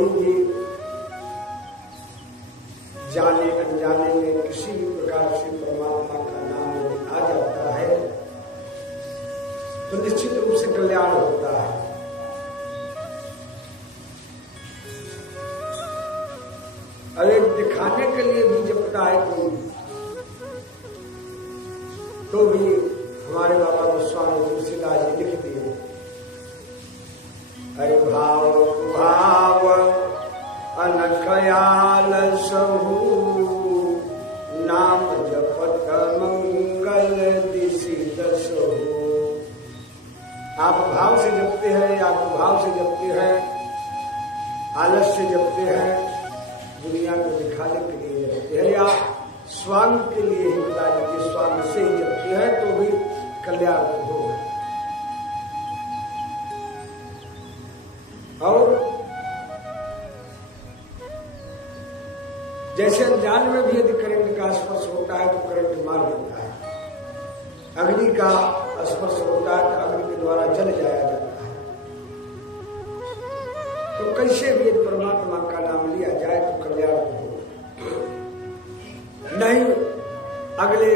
कोई भी जाने अनजाने में किसी भी प्रकार से परमात्मा का नाम यदि आ जाता है तो निश्चित रूप से कल्याण होता है। अरे दिखाने के लिए भी जपता है कोई, तो भी हमारे बाबा गोस्वामी तुलसीदास जी लिख दिए, हरि भाव भाव अनखयाल सहू नाम जपत मंगल दिशि दसहु। आप भाव से जपते हैं या भाव से जपते हैं, आलस से जपते हैं, दुनिया को दिखाने के लिए जपते हैं, या स्वांग के लिए ही बता दीजिए स्वांग से ही जपते हैं, तो भी कल्याण होगा। और जैसे अनजान में भी यदि करंट का स्पर्श होता है तो करंट मार देता है, अग्नि का स्पर्श होता है तो अग्नि के द्वारा जल जाया जाता है। तो कैसे भी यदि परमात्मा का नाम लिया जाए तो कल्याण हो, नहीं अगले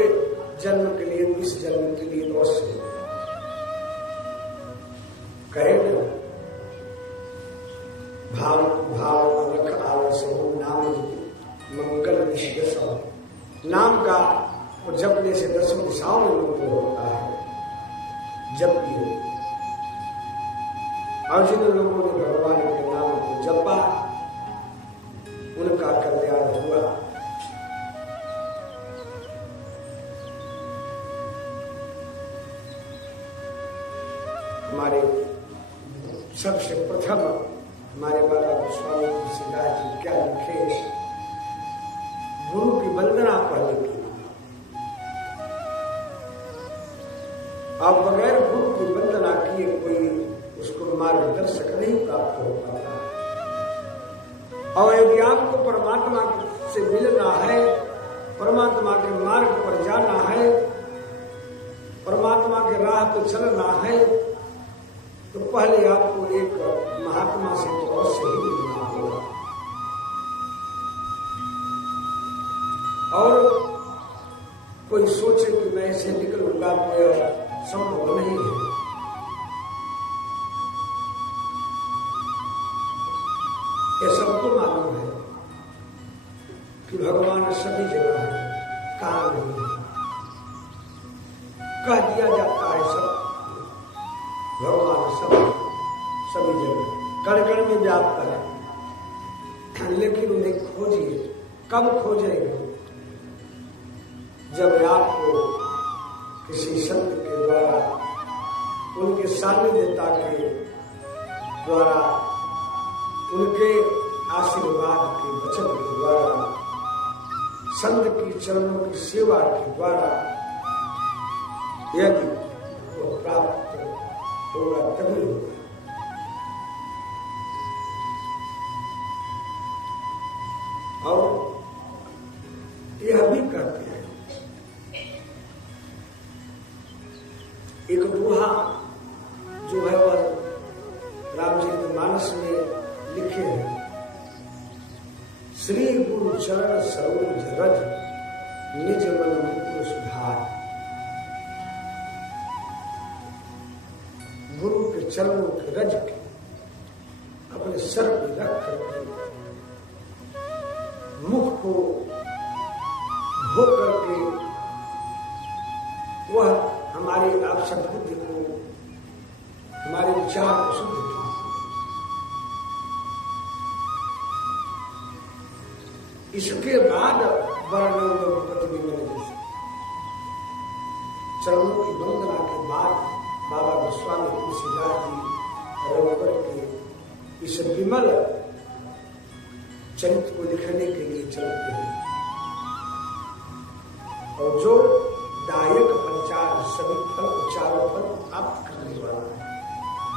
जन्म के लिए, इस जन्म के लिए तो अवश्य कहे न भाव भाव रख आलस हो नाम मंगल दिशा। नाम का और जपने से 10 दिशाओं में मंगल होता है। जब भी और जिन लोगों ने भगवान के नाम को जपा उनका कल्याण हुआ। हमारे सबसे प्रथम हमारे बाबा गोस्वामी तुलसीदास जी क्या लिखे, गुरु की वंदना पहले की। अब बगैर गुरु की वंदना किए कोई उसको मार्गदर्शक नहीं प्राप्त हो पाता। और यदि आपको परमात्मा से मिलना है, परमात्मा के मार्ग पर जाना है, परमात्मा के राह पर चलना है, तो पहले आपको एक महात्मा से तो अवश्य ही मिलना होगा। और कोई सोचे कि मैं ऐसे निकलूंगा तो संभव नहीं है। ये सबको मालूम है कि भगवान सभी जगह है, कहाँ नहीं है। कह दिया जाता है सब भगवान सभी जगह कण कण में व्याप्त है, लेकिन उन्हें खोजिए। कब खोजेंगे? जब आपको किसी संत के द्वारा, उनके सानिध्यता के द्वारा, उनके आशीर्वाद के वचन के द्वारा, संत की चरणों की सेवा के द्वारा यदि वो प्राप्त होगा तभी होगा। और यह भी कहते हैं, एक दोहा जो है वह रामचरितमानस में लिखे हैं, श्री गुरु चरण सरोज रज निज मन मुकुर सुधार। गुरु के चरणों के रज के अपने सर पे रख करके मुख को धो करके वह हमारी आपसद बुद्धि को, हमारे विचार को शुद्ध किया। इसके बाद चरणों की वंदना के बाद बाबा गोस्वामी तुलसीदास जी रोकर के इस विमल चरित्र को लिखने के लिए चलते हैं। और जो दायक पंचार सभी फल, चारों फल प्राप्त करने वाला है,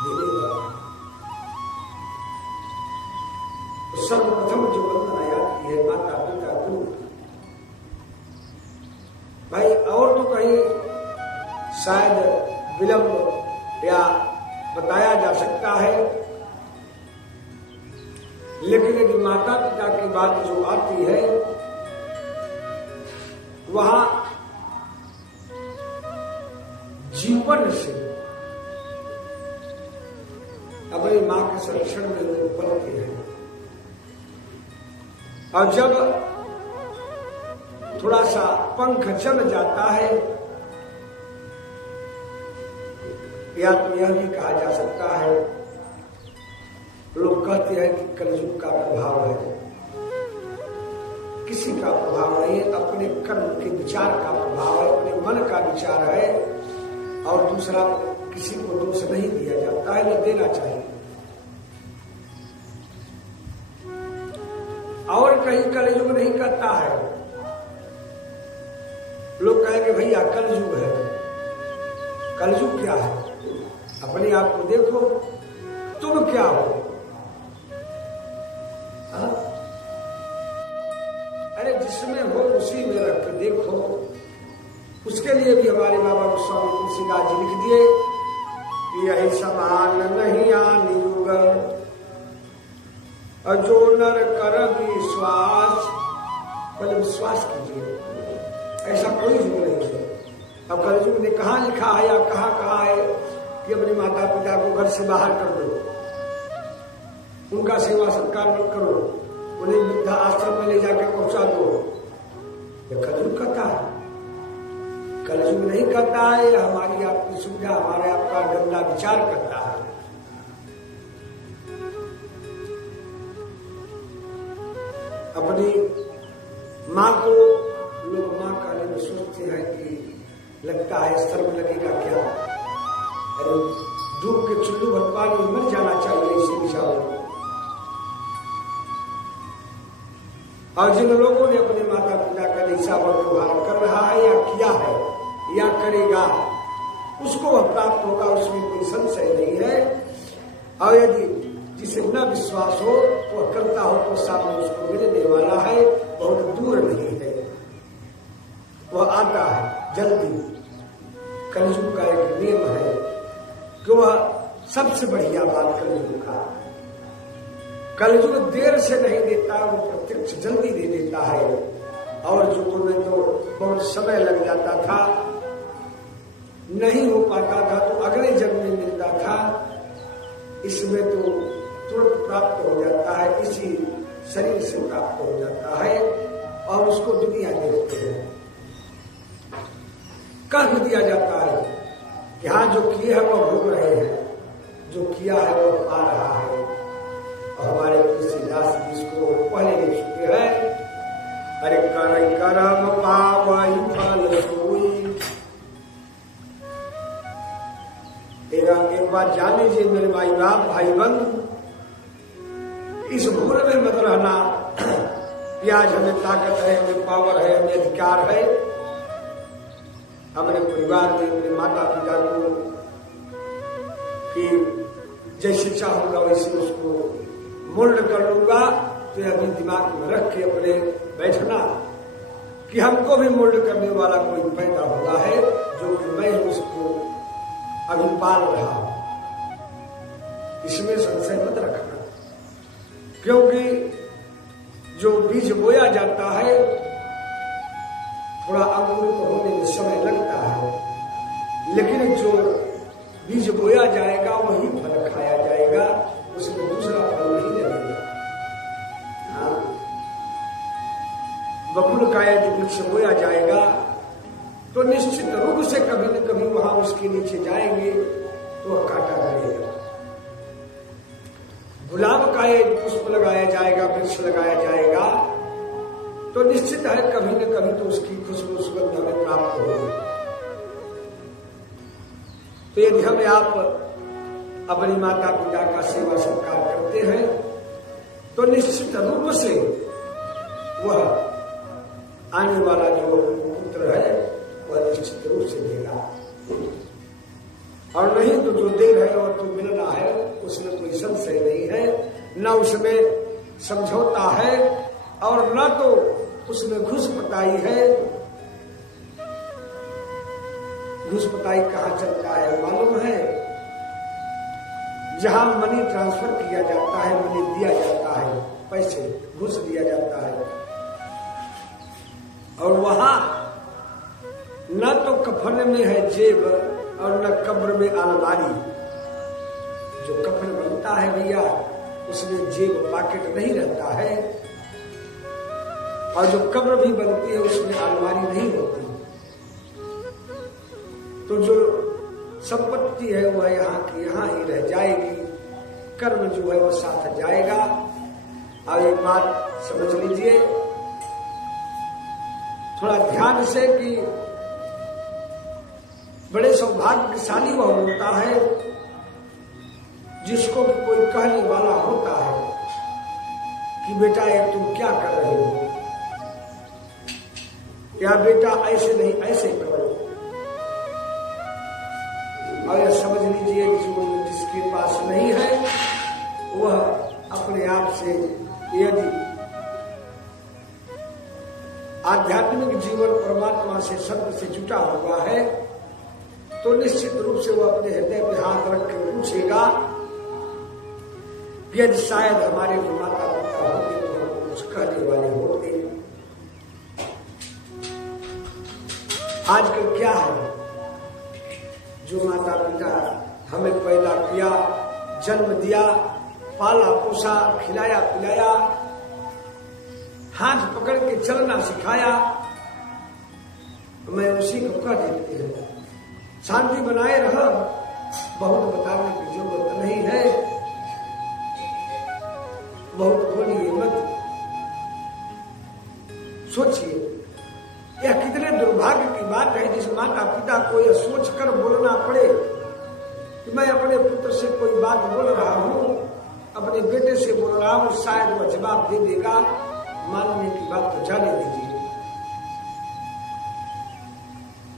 देने वाला है। तो सर्वप्रथम जो वंदना याद की है माता पिता गुरु। भाई और तो कहीं शायद विलंब या बताया जा सकता है लेकिन यदि माता पिता की बात जो आती है वहां जीवन से अपनी मां के संरक्षण में लोग पलते हैं। और जब थोड़ा सा पंख जम जाता है, या तो यह भी कहा जा सकता है, लोग कहते हैं कि कलयुग का प्रभाव है। किसी का प्रभाव नहीं, अपने कर्म के विचार का प्रभाव है, अपने मन का विचार है। और दूसरा, किसी को दोष नहीं दिया जाता है, न देना चाहिए। और कहीं कलयुग नहीं कहता है। लोग कहेंगे भैया कलयुग है। कलयुग क्या है? अपने आप को देखो, तुम क्या हो? अरे जिसमें हो उसी में रख के देखो। उसके लिए भी हमारे बाबा गोस्वामी तुलसीदास जी लिख दिए कि यही समान नहीं आनी युग, जो नर कर विश्वास। पहले विश्वास कीजिए, ऐसा कोई युग नहीं है। अब कलयुग ने कहाँ लिखा है या कहाँ है कि अपने माता पिता को घर से बाहर कर दो, उनका सेवा सत्कार मत करो, उन्हें वृद्धा आश्रम में ले जाकर पहुंचा दो। ये कलयुग कहता है? कलयुग नहीं कहता है। हमारी आपकी सुविधा, हमारे आपका गंदा विचार करता है। अपनी माँ को लोग माँ कहने में सोचते हैं कि लगता है शर्म लगेगा क्या? अरे डूब के चुल्लू भर पानी में मर जाना चाहिए इसी विचारों। और जिन लोगों ने अपने माता पिता का निशावर व्यवहार कर रहा है या किया है या करेगा, उसको वह प्राप्त होगा, उसमें कोई संशय नहीं है। और यदि जिसे न विश्वास हो वह करता हो तो सामने उसको मिलने वाला है, बहुत दूर नहीं है, वह आता है जल्दी। कलयुग का एक नियम है कि वह सबसे बढ़िया बात कलयुग का, कलयुग देर से नहीं देता, वो प्रत्यक्ष जल्दी दे देता है। और जो तुम्हें तो बहुत समय लग जाता था, नहीं हो पाता था, तो अगले जन्म में मिलता था, इसमें तो तुरंत प्राप्त हो जाता है, इसी शरीर से प्राप्त हो जाता है। और उसको दुनिया देखते हैं, कह दिया जाता है कि हाँ जो किए हैं वह भोग रहे हैं, जो किया है वह पा रहा है। और हमारे तुलसीदास जी इसको पहले लिख चुके हैं, अरे कर करम पावई फल सोई। एक बात जान लीजिए मेरे भाई बाप भाई बंधु, इस भूल में मत रहना कि आज हमें ताकत है, हमें पावर है, हमें अधिकार है। अपने परिवार में अपने माता पिता को कि जैसे चाहूंगा वैसे उसको मोल्ड कर लूंगा, तो अभी दिमाग में रख के अपने बैठना कि हमको भी मोल्ड करने वाला कोई पैदा हुआ है, जो कि मैं उसको अभी पाल रहा हूं। इसमें संशय मत रखना, क्योंकि जो बीज बोया जाता है थोड़ा अंकुरित होने में समय लगता है, लेकिन जो बीज बोया जाएगा वही फल खाया जाएगा, उसमें दूसरा फल नहीं लगेगा। हाँ, बबुल का यदि वृक्ष बोया जाएगा तो निश्चित रूप से कभी न कभी वहां उसके नीचे जाएंगे तो वह काटा रहेगा। गुलाब का यदि पुष्प लगाया जाएगा, वृक्ष लगाया जाएगा, तो निश्चित है कभी न कभी तो उसकी खुशबू सुगंध हमें प्राप्त होगी। तो यदि हमें आप अपनी माता पिता का सेवा सत्कार करते हैं तो निश्चित रूप से वह आने वाला जो पुत्र है वह निश्चित रूप से देगा, और नहीं तो जो दे रहे और तो मिलना है उसमें कोई संशय नहीं है, न उसमें समझौता है और न तो उसमें घुसपताई है। घुसपताई कहाँ चलता है मालूम है? जहां मनी ट्रांसफर किया जाता है, मनी दिया जाता है, पैसे घुस दिया जाता है। और वहां न तो कफन में है जेब और न कब्र में अलमारी। जो कफन बनता है भैया उसमें जेब पॉकेट नहीं रहता है, और जो कब्र भी बनती है उसमें अलमारी नहीं होती। तो जो संपत्ति है वह यहाँ की यहाँ ही रह जाएगी, कर्म जो है वो साथ जाएगा। अब एक बात समझ लीजिए थोड़ा ध्यान से कि बड़े सौभाग्यशाली वह होता है जिसको कोई कहने वाला होता है कि बेटा ये तुम क्या कर रहे हो, या बेटा ऐसे नहीं ऐसे करो। और यह समझ लीजिए जो जिसके पास नहीं है वह अपने आप से यदि आध्यात्मिक जीवन परमात्मा से सत्य से जुटा हुआ है तो निश्चित रूप से वह अपने हृदय पे हाथ रख कर पूछेगा कि यदि शायद हमारे माता पिता होते तो हम कुछ कहने वाले होते। आजकल क्या है, जो माता पिता हमें पैदा किया, जन्म दिया, पाला पोसा, खिलाया पिलाया, हाथ पकड़ के चलना सिखाया, मैं उसी को कह देती हूँ शांति बनाए रहो, बहुत बताने की जरूरत नहीं है, बहुत बोलिए मत। सोचिए यह कितने दुर्भाग्य की बात है जिस माता पिता को यह सोचकर बोलना पड़े कि मैं अपने पुत्र से कोई बात बोल रहा हूं, अपने बेटे से बोल रहा हूं, शायद वह जवाब दे देगा, मानने की बात तो जाने दीजिए।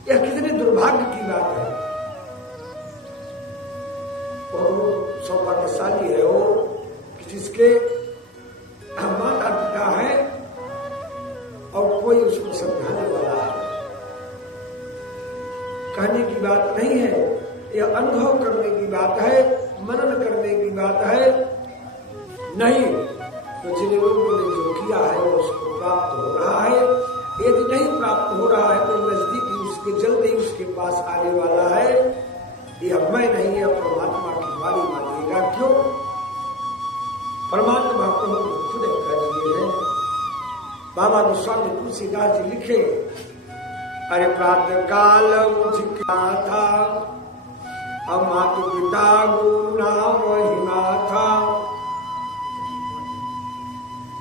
यह कितने दुर्भाग्य की बात है। और सौभाग्यशाली है वो कि जिसके माता पिता है और कोई उसको समझाने वाला है। कहने की बात नहीं है, यह अनुभव करने की बात है, मनन करने की बात है। नहीं तो जिन लोगों ने जो किया है वो उसको प्राप्त हो रहा है, यदि नहीं प्राप्त हो रहा है तो नजदीकी उसके जल्दी उसके पास आने वाला है। यह मैं नहीं है, परमात्मा की वाणी मानिएगा। क्यों? परमात्मा को खुद कह दिए हैं। बाबा गोस्वामी तुलसीदास जी लिखे, अरे प्रातः काल उठा था, अब मातु पिता गुरु नाम महिमा था।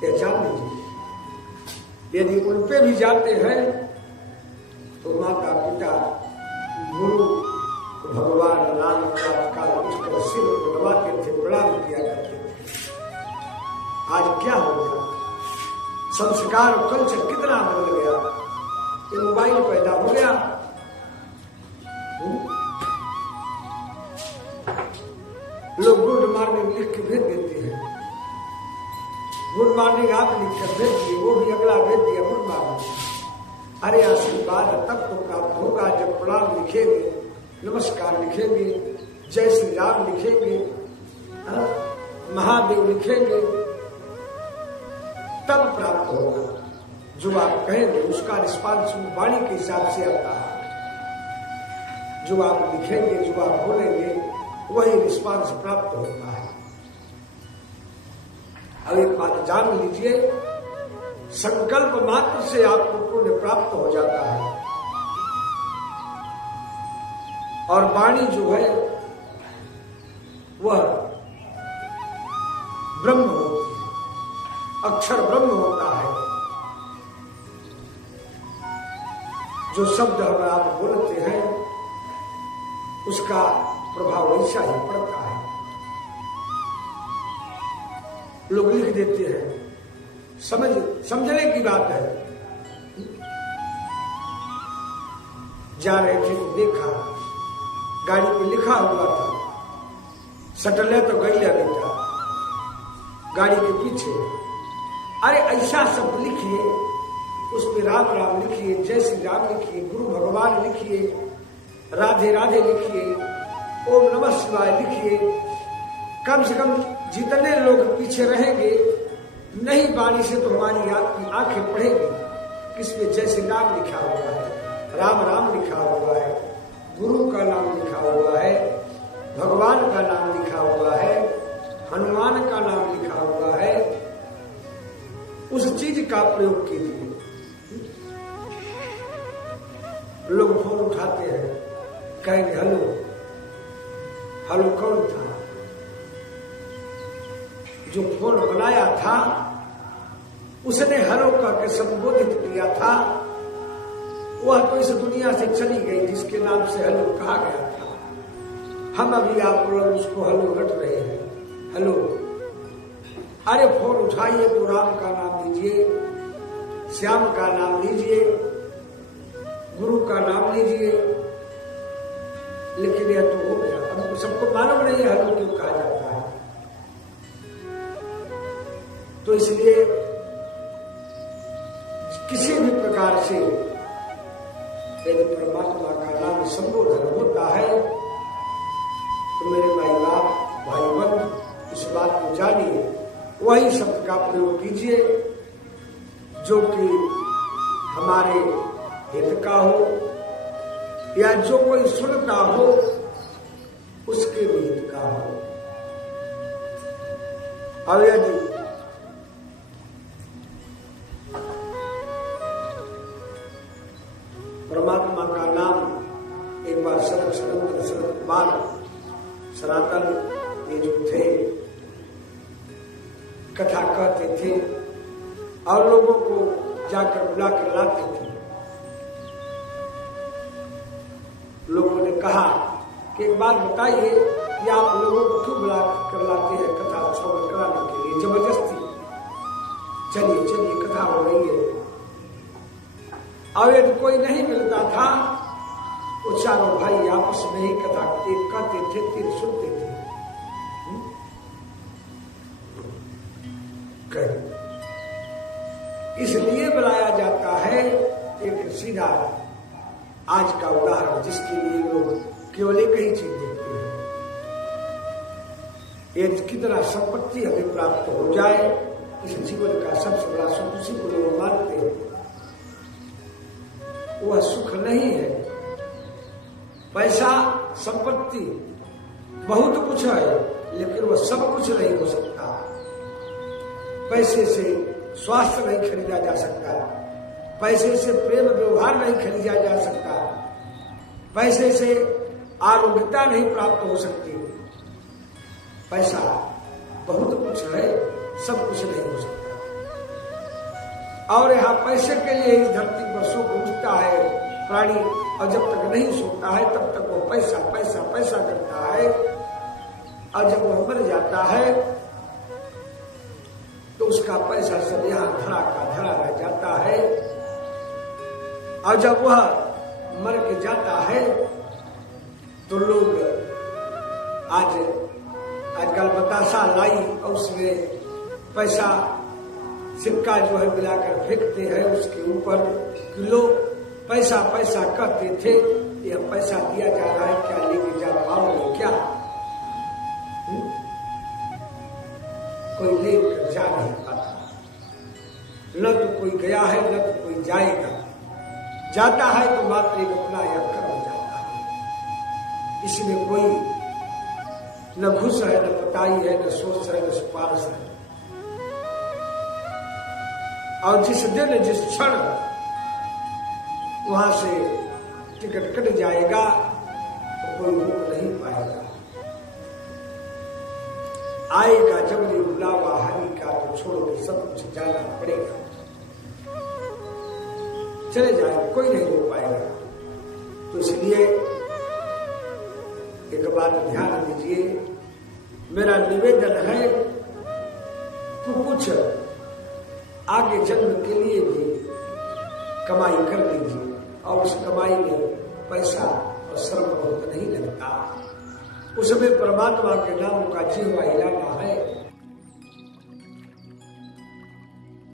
यह जान लीजिए, यदि उन पे भी जाते हैं तो माता पिता गुरु भगवान नाम प्रातःकाल उठकर सिर को दबाते थे, प्रणाम किया करते थे। आज क्या हो गया, संस्कार कल्चर कितना बदल गया। ये मोबाइल पैदा हो गया, लोग गुड मॉर्निंग लिख के भेज देते हैं, गुड मॉर्निंग आप लिख कर भेज दिए, वो भी अगला भेज दिया गुड मॉर्निंग। अरे आशीर्वाद तब तो प्राप्त होगा जब प्रणाम लिखेंगे, नमस्कार लिखेंगे, जय श्री राम लिखेंगे, महादेव लिखेंगे, तब प्राप्त होगा। जो आप कहेंगे उसका रिस्पांस वाणी के हिसाब से आता है। जो आप लिखेंगे, जो आप बोलेंगे, वही रिस्पांस प्राप्त होता है। अब एक बात जान लीजिए, संकल्प मात्र से आपको पुण्य प्राप्त हो जाता है। और वाणी जो है वह ब्रह्म होती है, अक्षर ब्रह्म होता है। जो शब्द हम आप बोलते हैं उसका प्रभाव वैसा ही पड़ता है। लोग लिख देते हैं, समझने की बात है। जा रहे थे तो देखा गाड़ी पे लिखा हुआ था, सटले तो गैया बेटा, गाड़ी के पीछे। अरे ऐसा शब्द लिखिए, उस पे राम राम लिखिए, जय श्री राम लिखिए, गुरु भगवान लिखिए, राधे राधे लिखिए, ओम नमः शिवाय लिखिए। कम से कम जितने लोग पीछे रहेंगे नहीं वाणी से तो हमारी आपकी आंखें पढ़ेगी किसमें जैसे नाम लिखा हुआ है, राम राम लिखा हुआ है, गुरु का नाम लिखा हुआ है, भगवान का नाम लिखा हुआ है, हनुमान का नाम लिखा हुआ है, उस चीज का प्रयोग कीजिए। लोग फोन उठाते हैं, कहेंगे हेलो, हेलो कौन था? जो फोन बनाया था उसने हेलो करके संबोधित किया था, वह तो इस दुनिया से चली गई जिसके नाम से हेलो कहा गया था। हम अभी आप लोग उसको हेलो रट रहे हैं, हेलो। अरे फोन उठाइए तो राम का नाम लीजिए, श्याम का नाम लीजिए, गुरु का नाम लीजिए, लेकिन यह तो हो गया। हमको सबको मालूम नहीं है हेलो क्यों कहा जाता है। तो इसलिए किसी भी प्रकार से यदि परमात्मा का नाम संबोधन होता है तो मेरे भाई बाप भाई बंधु इस बात को जानिए, वही शब्द का प्रयोग कीजिए जो कि हमारे हित का हो या जो कोई सुनता हो उसके भी हित का हो। अब यदि परमात्मा का नाम एक बार सनत बाल सनातन ये जो थे कथा कहते थे और लोगों को जाकर बुला कर लाते थे। लोगों ने कहा कि एक बात बताइए कि आप लोगों को क्यों बुला कर लाते हैं कथा श्रवण कराने के लिए जबरदस्ती? चलिए चलिए कथा हो रही है। और यदि कोई नहीं मिलता था तो चारों भाई आपस में ही कथा कहते थे, तीर सुनते थे। इसलिए बुलाया जाता है एक सीधा आज का उदाहरण जिसके लिए लोग केवल एक ही चीज देखते हैं। यदि कितना संपत्ति हमें प्राप्त हो जाए, इस जीवन का सबसे बड़ा सुख उसी को लोग मानते हैं। वह सुख नहीं है। पैसा संपत्ति बहुत कुछ है लेकिन वह सब कुछ नहीं हो सकता। पैसे से स्वास्थ्य नहीं खरीदा जा सकता, पैसे से प्रेम व्यवहार नहीं खरीदा जा सकता, पैसे से आरोग्यता नहीं प्राप्त हो सकती। पैसा बहुत कुछ है, सब कुछ नहीं हो सकता। और यहाँ पैसे के लिए इस धरती पर सो उठता है प्राणी, और जब तक नहीं सोता है तब तक वो पैसा पैसा पैसा करता है। और जब वह मर जाता है तो उसका पैसा सब यहाँ धरा का धरा रह जाता है। और जब वह मर के जाता है तो लोग आजकल बतासा लाई और उसमें पैसा सिक्का जो है मिलाकर फेंकते हैं उसके ऊपर कि लोग पैसा पैसा कहते थे, यह पैसा दिया जा रहा है क्या लेके जा पाओगे क्या? कोई लेकर जा नहीं पाता, न तो कोई गया है न तो कोई जाएगा। जाता है तो मात्र एक अपना या कर्म जाता है। इसमें कोई न घुस है न पताई है न सोच है न सिफारिश है। और जिस दिन जिस क्षण वहां से टिकट कट जाएगा तो कोई रोक नहीं पाएगा। आएगा जब भी बुलावा हरि का तो छोड़ के सब कुछ जाना पड़ेगा। चले जाएगा, कोई नहीं रोक पाएगा। तो इसलिए एक बात ध्यान दीजिए, मेरा निवेदन है कि कुछ आगे जन्म के लिए भी कमाई कर लीजिए। और उस कमाई में पैसा और श्रम बहुत नहीं लगता, उसमें परमात्मा के नाम का जीवा हिलाना है।